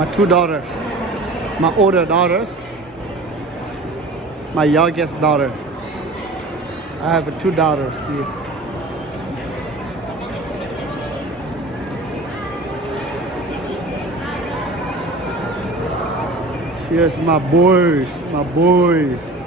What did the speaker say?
my two daughters, my older daughters, my youngest daughter. I have two daughters here. Here's my boys, my boys.